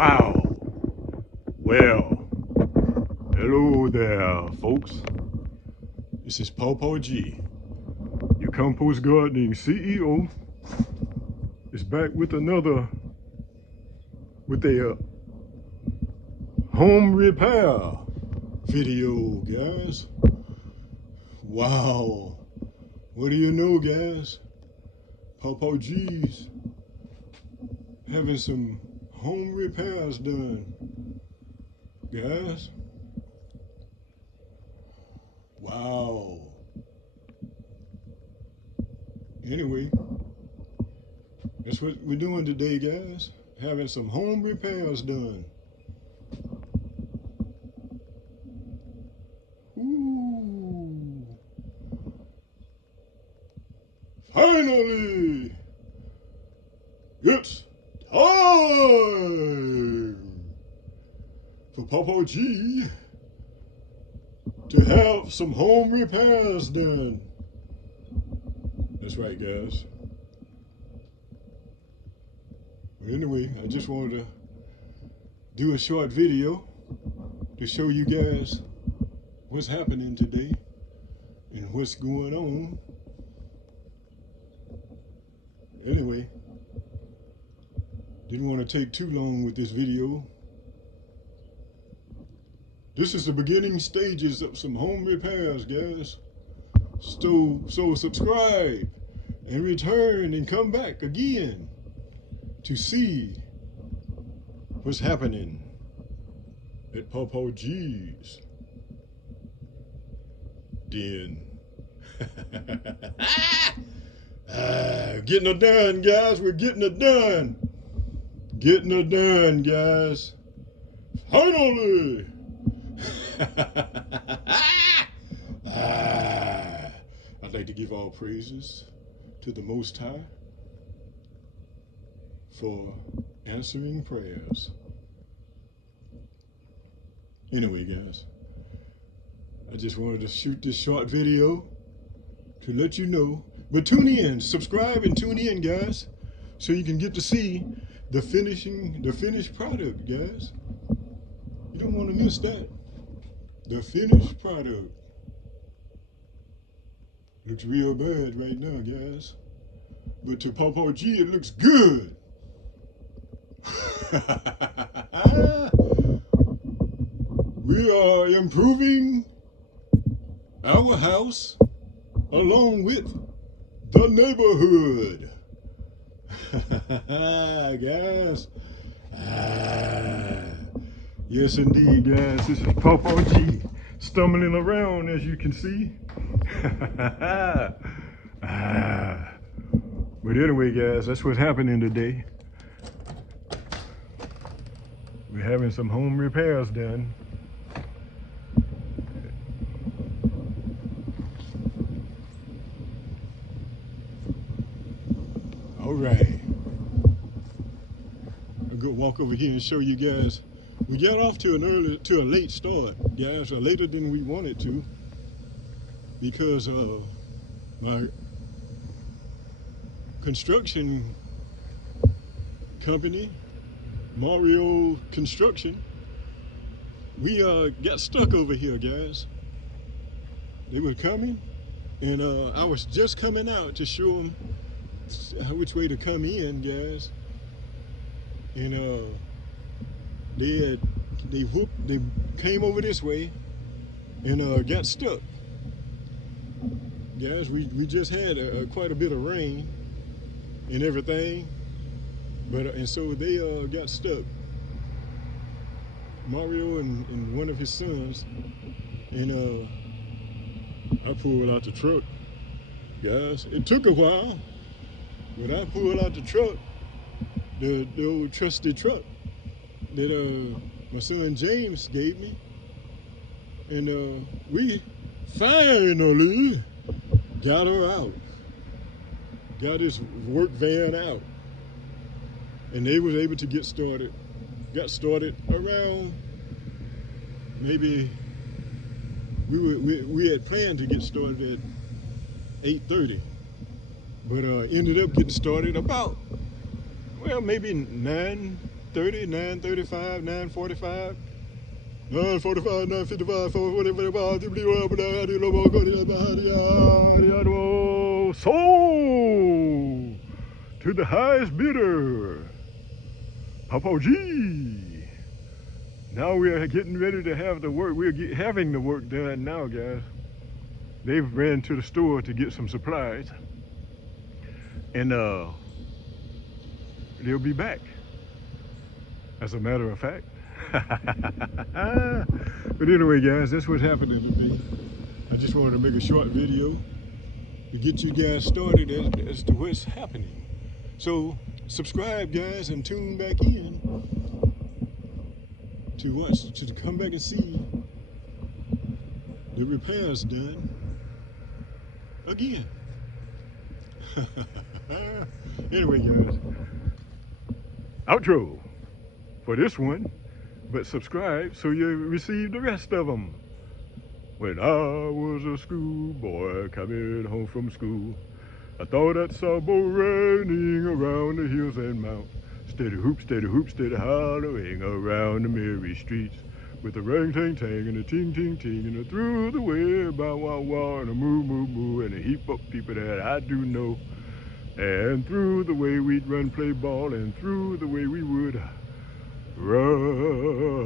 Wow. Well, hello there, folks. This is Ppgees, your compost gardening CEO. Is back with a home repair video, guys. Wow. What do you know, guys? Ppgees having some home repairs done, guys. Wow. Anyway, that's what we're doing today, guys. Having some home repairs done. Ooh. Finally, it's time for Ppgees to have some home repairs done. That's right, guys. Anyway, I just wanted to do a short video to show you guys what's happening today and what's going on. Anyway, didn't want to take too long with this video. This is the beginning stages of some home repairs, guys. So subscribe and return and come back again to see what's happening at Ppgees Den. Getting it done, guys. We're getting it done. Getting it done, guys. Finally. I'd like to give all praises to the Most High for answering prayers. Anyway, guys, I just wanted to shoot this short video to let you know. But tune in, subscribe and tune in, guys, so you can get to see the finished product, guys. You don't want to miss that. The finished product. Looks real bad right now, guys. But to Ppgees, it looks good. We are improving our house along with the neighborhood. Guys. Yes, indeed, guys. This is Ppgees stumbling around, as you can see. But anyway, guys, that's what's happening today. We're having some home repairs done. All right. I'll go walk over here and show you guys. We got off to a late start, guys, or later than we wanted to, because my construction company, Mario Construction, we got stuck over here, guys. They were coming, and I was just coming out to show them which way to come in, guys. And they came over this way and got stuck. Guys, we just had quite a bit of rain and everything, but and so they got stuck. Mario and one of his sons, and I pulled out the truck, guys. It took a while, but I pulled out the truck, the old trusty truck that my son James gave me, and we finally got her out, got his work van out, and they was able to get started. Got started around, maybe we had planned to get started at 8:30, but ended up getting started about, well, maybe 9 9:30, 9:35, 9:45, 9:45, 9:55, 4:45. Sold to the highest bidder, Ppgees. Now we are getting ready to have the work. We're having the work done now, guys. They've ran to the store to get some supplies, and they'll be back. As a matter of fact. But anyway, guys, that's what's happening to me. I just wanted to make a short video to get you guys started as to what's happening. So subscribe, guys, and tune back in to watch, to come back and see the repairs done again. Anyway, guys, outro for this one, but subscribe so you receive the rest of them. When I was a schoolboy coming home from school, I thought I saw a boat running around the hills and mountains. Steady hoop, steady hoop, steady hollering around the merry streets, with a ring ting tang and a ting ting ting and a through the way bow wow wow and a moo moo moo and a heap of people that I do know. And through the way we'd run play ball and through the way we would run.